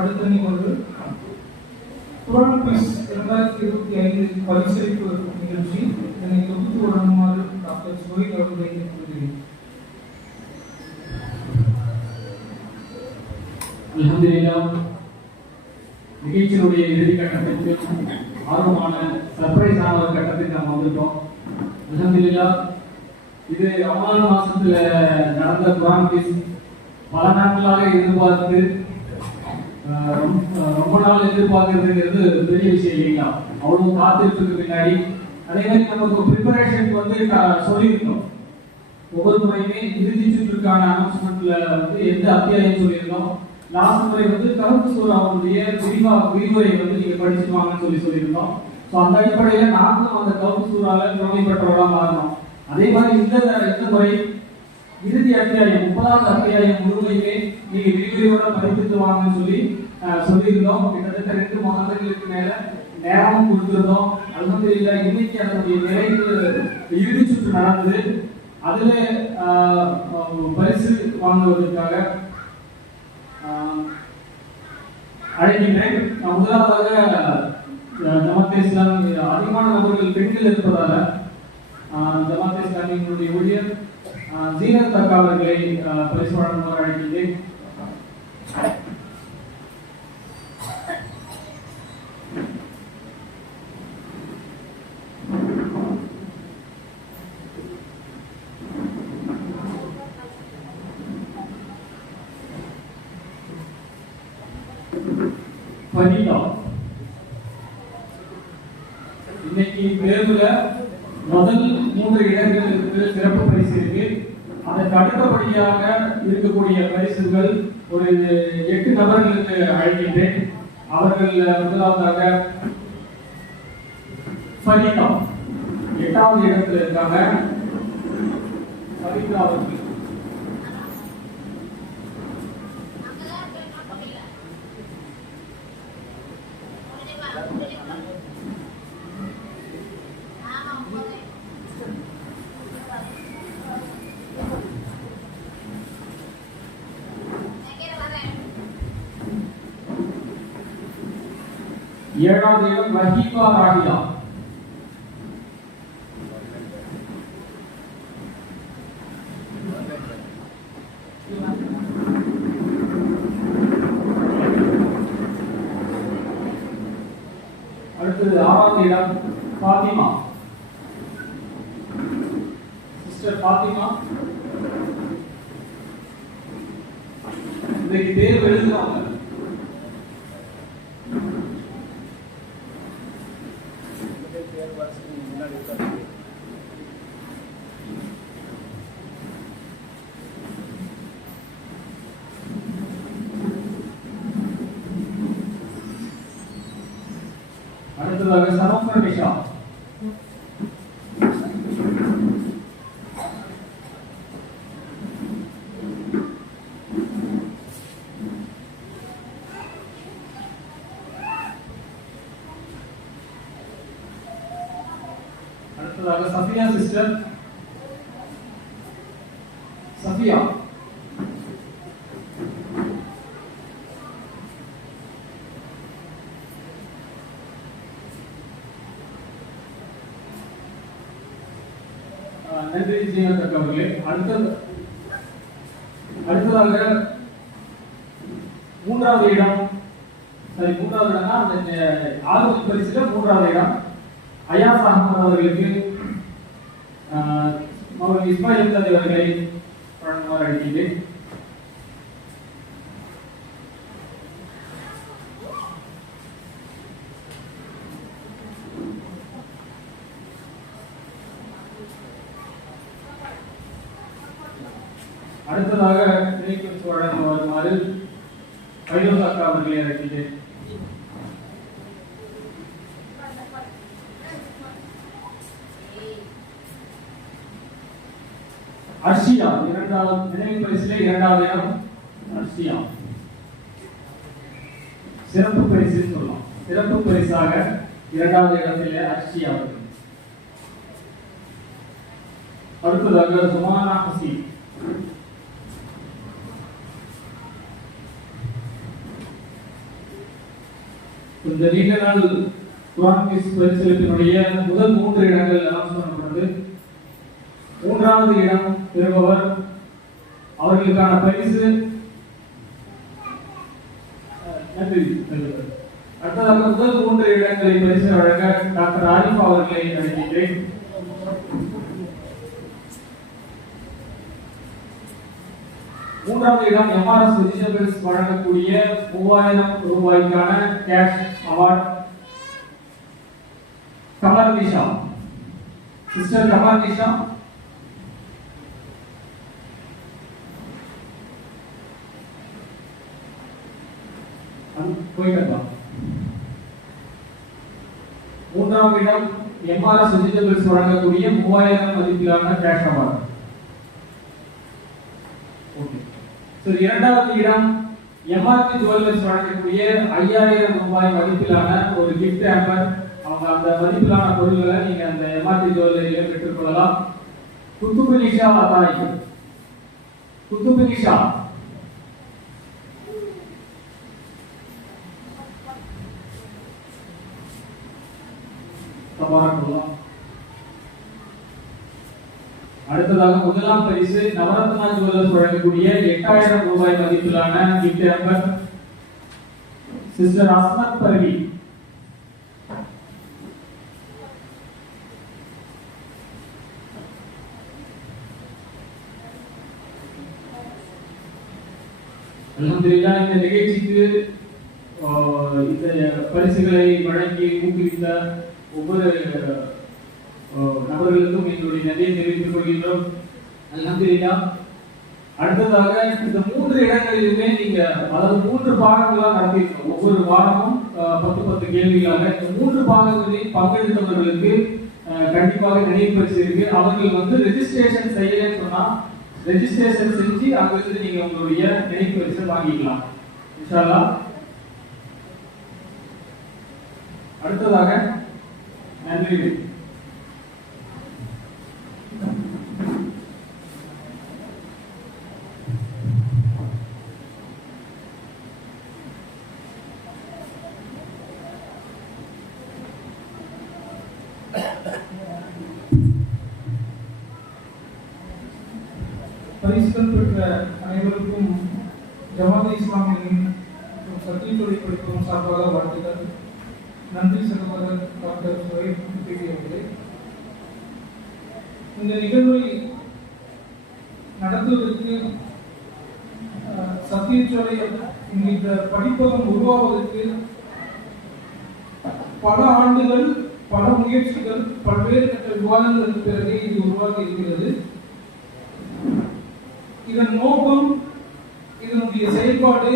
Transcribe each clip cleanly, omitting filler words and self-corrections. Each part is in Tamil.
அடுத்த நிகழ்வு குரான் குவிஸ் 2025 பரிசளிப்பு நிகழ்ச்சி. இதனை தொகுத்து வழங்குமாறு டாக்டர் சுஹைல் அவர்களை கேட்டுக்கொள்கிறேன். அல்ஹம்துலில்லாஹ், நிகழ்ச்சியினுடைய இறுதி கட்டத்திற்கு ஆர்வமான சர்ப்ரைஸான ஒரு கட்டத்துக்கு நாம் வந்துட்டோம். அல்ஹம்துலில்லாஹ், இது ரமலான் மாசத்துல நடந்த குர்ஆன் குவிஸ் பல நாட்களாக எதிர்பார்த்து ரொம்ப நாள் எதிர்பார்க்கறதுங்கிறது பெரிய விஷயம் இல்லைங்களா? அவ்வளவு காத்திருப்பதுக்கு பின்னாடி அதே மாதிரி நமக்கு ப்ரிப்பரேஷனுக்கு வந்து சொல்லியிருந்தோம். ஒவ்வொரு முறையுமே இறுதி சுற்றுக்கான அனௌன்ஸ்மெண்ட்ல வந்து எந்த அத்தியாயம் சொல்லியிருந்தோம். லாஸ்ட் முறை வந்து கஹஃப் சூராவுடைய விரிவுரை வந்து நீங்க படிச்சுட்டு வாங்கன்னு சொல்லியிருந்தோம். ஸோ அந்த அடிப்படையில் நாங்களும் அந்த கஹஃப் சூறால திறமை பெற்றவர்களாக மாறினோம். அதே மாதிரி இந்த முறை இறுதி அத்தியாயம் 30வது அத்தியாயம் முழுமையுமே நீங்க விரிவுரையோட படித்துட்டு வாங்கன்னு சொல்லியிருந்தோம். கிட்டத்தட்ட 2 மாதங்களுக்கு மேல நேரமும் கொடுத்திருந்தோம். அல்ஹம்துலில்லாஹ், இன்னைக்கு அதனுடைய நிறைவு இறுதி சுற்று நடந்தது. அதுல பரிசு வாங்குவதற்காக அழைக்கின்றேன். முதலாவதாக ஜமாத் இஸ்லாமி அதிகமான நபர்கள் பெண்கள் இருப்பதால ஜமாத் இஸ்லாமியினுடைய ஊழியர் ஜீனத் அக்கா அவர்களை பரிசு வழங்குமாறு அழைக்கின்றேன். இன்னைக்கு தேர்வுல முதல் 3 இடங்களுக்கு சிறப்பு பரிசு இருக்கு. அதற்கு அடுத்தபடியாக இருக்கக்கூடிய பரிசுகள் ஒரு 8 நபர்களுக்கு அழைக்கின்றேன். அவர்கள் முதலாவதாக ஃபரீதா 8வது இடத்துல இருக்காங்க. ஃபரீதா அவர்கள் ஏழாவது இடம் ரஹீபா ராஹிலா. அடுத்தது 6வது இடம் ஃபாத்திமா, சிஸ்டர் ஃபாத்திமா. இன்னைக்கு தேர்வு எழுதுவாங்க. அடுத்ததாக சனோஃபர் நிஷா. அடுத்ததாக சஃபியா சிஸ்டர். சஃபியா நன்றி ஜீனத் அவர்களே. அடுத்ததாக 3வது இடம், சரி 3வது இடம்னா அந்த ஆளுநர் பரிசுல 3வது இடம் அயாஸ் அஹமத் அவர்களுக்கு மௌலவி இஸ்மாயில் கதி அவர்களை வழங்குமாறு அழைக்கின்றேன். அடுத்ததாக நினைப்பு வழங்க வருமாறு ஃபைரோஸ் அக்கா அவர்களை அழைக்கின்றேன். அர்ஷியா 2வது நினைவு பரிசிலே 2வது இடம் அர்ஷியா. சிறப்பு பரிசு சொல்லலாம். சிறப்பு பரிசாக 2வது இடத்திலே அர்ஷியா அவர்கள். அடுத்ததாக சுமானா ஹசீன். இந்த நீண்ட நாள் குர்ஆன் குவிஸ் பரிசளிப்பினுடைய முதல் 3 இடங்கள் அனௌன்ஸ் பண்ணப்பட்டது. 3வது இடம் பெறுபவர் அவர்களுக்கான பரிசு நன்றி. அடுத்ததாக முதல் 3 இடங்களை பரிசு வழங்க டாக்டர் ஆரிஃப் அவர்களை அழைக்கிறேன். மூன்றாவது இடம் எம்ஆர்எஸ் வெஜிடபிள்ஸ் வழங்கக்கூடிய 3000 ரூபாய்க்கான cash award Qamar Nisha, sister Qamar Nisha. மூன்றாவது இடம் எம்ஆர்எஸ் வெஜிடபிள்ஸ் வழங்கக்கூடிய 3000 மதிப்பிலான கேஷ் அவார்ட். சரி, இரண்டாவது இடம் எம்ஆர்பி ஜுவல்லர்ஸ் வழங்கக்கூடிய 5000 ரூபாய் மதிப்பிலான ஒரு கிஃப்ட் ஹேம்பர். அவங்க அந்த மதிப்பிலான பொருட்களை நீங்க அந்த எம்ஆர்பி ஜுவல்லரியில பெற்றுக்கொள்ளலாம். குத்துபுனிஷா அதாய், குத்துபுனிஷா தபாரக்குல்லாஹ். அடுத்ததாக முதலாம் பரிசு நவரத்னா ஜுவல்லர்ஸ் வழங்கக்கூடிய 8000 ரூபாய் மதிப்பிலான gift hamper sister Asmat Parvi. அல்ஹம்துலில்லாஹ், இந்த நிகழ்ச்சிக்கு இந்த பரிசுகளை வழங்கி ஊக்குவித்த ஒவ்வொரு நபர்களுக்கும் எங்களுடைய நன்றியை தெரிவித்துக் கொள்கின்றோம். அல்ஹம்துலில்லாஹ். அடுத்ததாக இந்த 3 இடங்களிலுமே நீங்க அதாவது 3 பாகங்களா நடத்திருக்கோம். ஒவ்வொரு வாரமும் 10 கேள்விகளாக இந்த 3 பாகங்களில் பங்கெடுத்தவர்களுக்கு கண்டிப்பாக நினைவு பரிசு இருக்கு. அவர்கள் ரெஜிஸ்ட்ரேஷன் செய்யலன்னு சொன்னா ரெஜிஸ்ட்ரேஷன் செஞ்சு அங்கிருந்து நீங்க உங்களுடைய நினைவு பரிசை வாங்கிக்கலாம் இன்ஷா அல்லாஹ். அடுத்ததாக நன்றி. பரிசுகள் பெற்ற அனைவருக்கும் ஜமாத் இஸ்லாமியின் சத்தியத்துறை படிப்பும் சார்பாக வாழ்த்துக்கள். நன்றி சகோதரர் டாக்டர் சுஹைப் அவர்களே. இந்த நிகழ்வை நடத்துவதற்கு சத்தியச்சோலை இந்த படிப்பகம் உருவாவதற்கு பல ஆண்டுகள், பல முயற்சிகள், பல்வேறு கட்ட விவாதங்களுக்கு பிறகு இது உருவாகி இருக்கிறது. இதன் நோக்கம், இதனுடைய செயல்பாடு,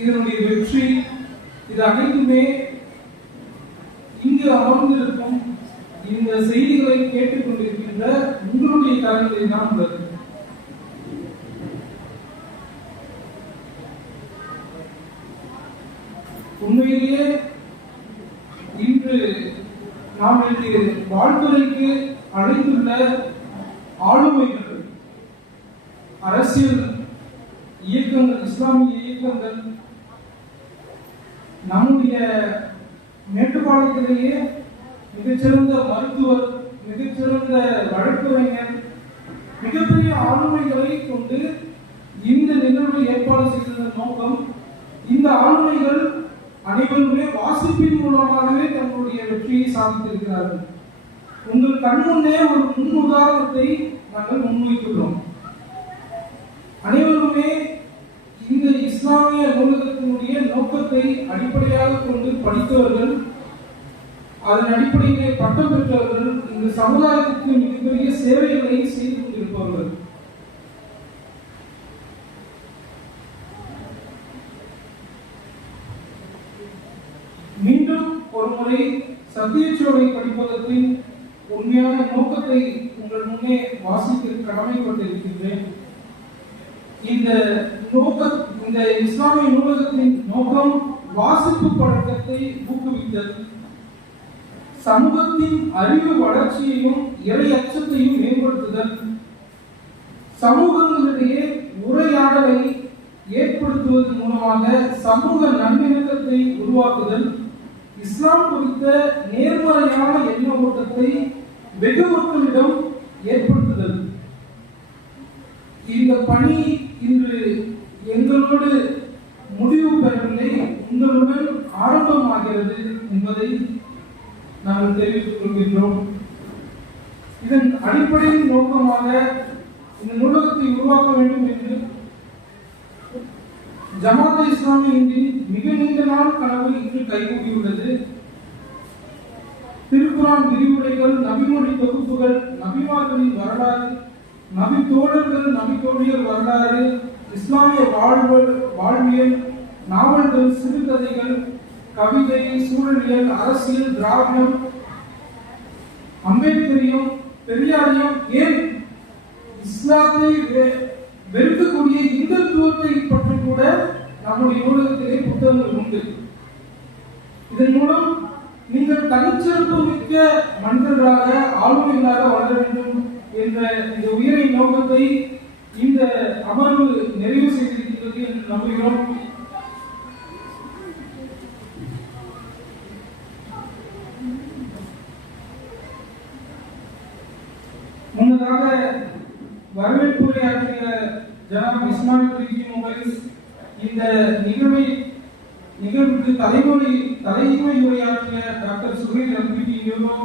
இதனுடைய வெற்றி, இது அனைத்துமே இங்கு அமர்ந்திருக்கும் இந்த செய்திகளை கேட்டுக்கொண்டிருக்கின்ற உங்களுடைய காரியங்களில் தான் உள்ளது. உண்மையிலேயே இன்று நாம் இன்று வாழ்த்துறைக்கு அழைத்துள்ள ஆளுமைகள், அரசியல் இயக்கங்கள், இஸ்லாமிய இயக்கங்கள், நம்முடைய மேட்டுப்பாளையத்திலேயே மிகச்சிறந்த மருத்துவர், மிகச்சிறந்த வழக்குரைஞர், மிகப்பெரிய ஆளுமைகளை கொண்டு இந்த நிகழ்வை ஏற்பாடு செய்ததன் நோக்கம், இந்த ஆளுமைகள் அனைவருமே வாசிப்பின் மூலமாகவே தங்களுடைய வெற்றியை சாதித்திருக்கிறார்கள். உங்கள் கண்முன்னே ஒரு முன் உதாரணத்தை நாங்கள் முன்வைத்துள்ளோம். அனைவருமே இந்த இஸ்லாமிய நூலகத்தினுடைய நோக்கத்தை அடிப்படையாக கொண்டு படித்தவர்கள், அதன் அடிப்படையிலே பட்டம் பெற்றவர்கள், இந்த சமுதாயத்துக்கு மிகப்பெரிய சேவைகளை செய்து கொண்டிருப்பவர்கள். மீண்டும் ஒரு முறை சத்தியச்சோலை படிப்பதற்கின் உண்மையான நோக்கத்தை உங்கள் முன்னே வாசிக்க கடமைப்பட்டிருக்கின்றேன். இந்த இஸ்லாமிய நூலகத்தின் நோக்கம் வாசிப்பு பழக்கத்தை ஊக்குவித்தல், சமூகத்தின் அறிவு வளர்ச்சியையும் இறை அச்சத்தையும் மேம்படுத்துதல், சமூகங்களிடையே உரையாடலை ஏற்படுத்துவதன் மூலமாக சமூக நல்லிணக்கத்தை நல்லொழுக்கத்தை உருவாக்குதல், இஸ்லாம் குறித்த நேர்மறையான எண்ண ஓட்டத்தை வெகு மக்களிடம் ஏற்படுத்துதல். இந்த பணி இன்று எங்களோடு முடிவு பெறவில்லை, உங்களுடன் ஆரம்பமாகிறது என்பதை நாங்கள் தெரிவித்துக் கொள்கின்றோம். இதன் அடிப்படை நோக்கமாக இந்த நூலகத்தை உருவாக்க வேண்டும் என்று ஜமாத் இஸ்லாமி இந்தின் மிக நீண்ட நாள் கனவு இன்று கைகூடியுள்ளது. திருக்குரான் விரிவுரைகள், நபிமொழி தொகுப்புகள், நபிமார்களின் வரலாறு, நபி தோழர்கள், நபி தோழியர் வரலாறு, இஸ்லாமிய வாழ்வியல், நாவல்கள், சிறுகதைகள், கவிதை, சூழலியல், அரசியல், திராவிடம், அம்பேத்கரியம், பெரியாரியம், ஏன் இஸ்லாத்தை வெறுக்கக்கூடிய இந்துத்துவத்தை பற்றி கூட நம்முடைய நூலகத்திலே புத்தகங்கள் உண்டு. இதன் மூலம் நீங்கள் தனிச்சிறப்பு மிக்க மனிதர்களாக, ஆளுமைகளாக வளர வேண்டும் என்ற இந்த உயரிய நோக்கத்தை இந்த அமர்வு நிறைவு செய்திருக்கிறது என்று நம்புகிறோம். முன்னதாக வரவேற்புரையாற்றிய ஜனாப் இஸ்மாயில் ரிஜி மொபைல்ஸ் இந்த நிகழ்வுக்கு தலைமை உரையாற்றிய டாக்டர் சுஹைல் ரஃபீகி யூனோ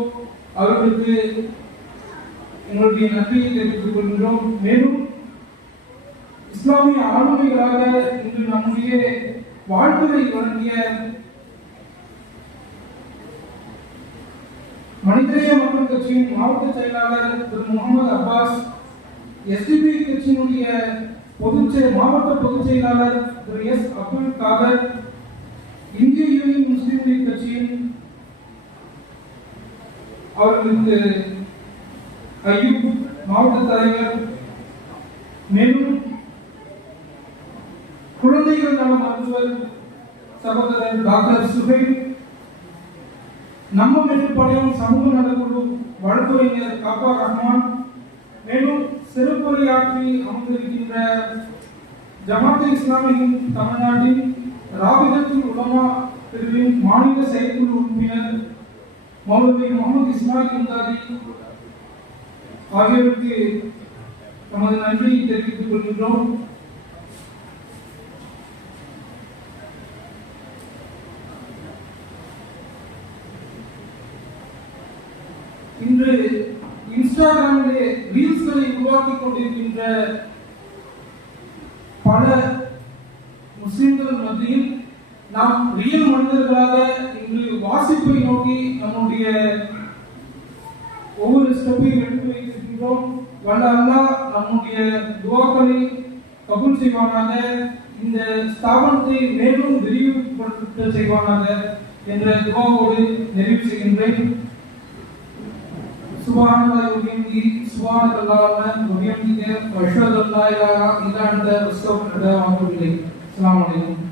அவர்களுக்கு எங்களுடைய நன்றியை தெரிவித்துக் கொள்கிறோம். மேலும் இஸ்லாமிய ஆளுமைகளாக இன்று நம்முடைய வாழ்த்துரை வழங்கிய மனிதநேய மக்கள் கட்சியின் மாவட்ட செயலாளர் திரு முகமது அப்பாஸ், எஸ்டிபி கட்சியினுடைய மாவட்ட பொதுச் செயலாளர் திரு எஸ் அப்துல் காதர், இந்திய யூனியன் முஸ்லிம் லீக் கட்சியின் அவர்களுக்கு ஐயூப் மாவட்ட தலைவர், மேலும் குழந்தைகள் நல மருத்துவர் சகோதரர் டாக்டர் சுஹைல், நம்ம மெட்ரிபாளையம் சமூக நலக்குழு வழக்குரைஞர் காப்பா ரஹ்மான், மேலும் சிறப்புரையாற்றி அமர்ந்திருக்கின்ற ஜமாத் இஸ்லாமி தமிழ்நாட்டின் ராபிதத்துல் உலமா பிரிவின் மாநில செயற்குழு உறுப்பினர் மௌலவி முகமது இஸ்மாயில் முந்தாதி ஆகியோருக்கு நமது நன்றியை தெரிவித்துக் கொள்கின்றோம். இன்று இன்ஸ்டாகிராமிலே ரீல்ஸ்களை உருவாக்கிக் கொண்டிருக்கின்ற பல முஸ்லிம்கள் மத்தியில் நாம் ரியல் மனிதர்களாக இன்று வாசிப்பை நோக்கி நம்முடைய ஒவ்வொரு ஸ்டெப்பையும் எடுத்து வைத்திருக்கின்றோம். வல்ல அல்லாஹ் நம்முடைய துஆக்களை கபூல் செய்வானாக, இந்த ஸ்தாபனத்தை மேலும் விரிவுபடுத்த செய்வானாக என்ற துஆவோடு நிறைவு செய்கின்றேன். சுப்ஹானல்லாஹி வ பிஹம்திஹி, சுப்ஹானல்லாஹி வ பிஹம்திஹி, வ அஷ்ஹது அல்லா இலாஹா இல்லா அன்த அஸ்தக்ஃபிருக வ அத்தூபு இலைக். அஸ்ஸலாமு அலைக்கும்.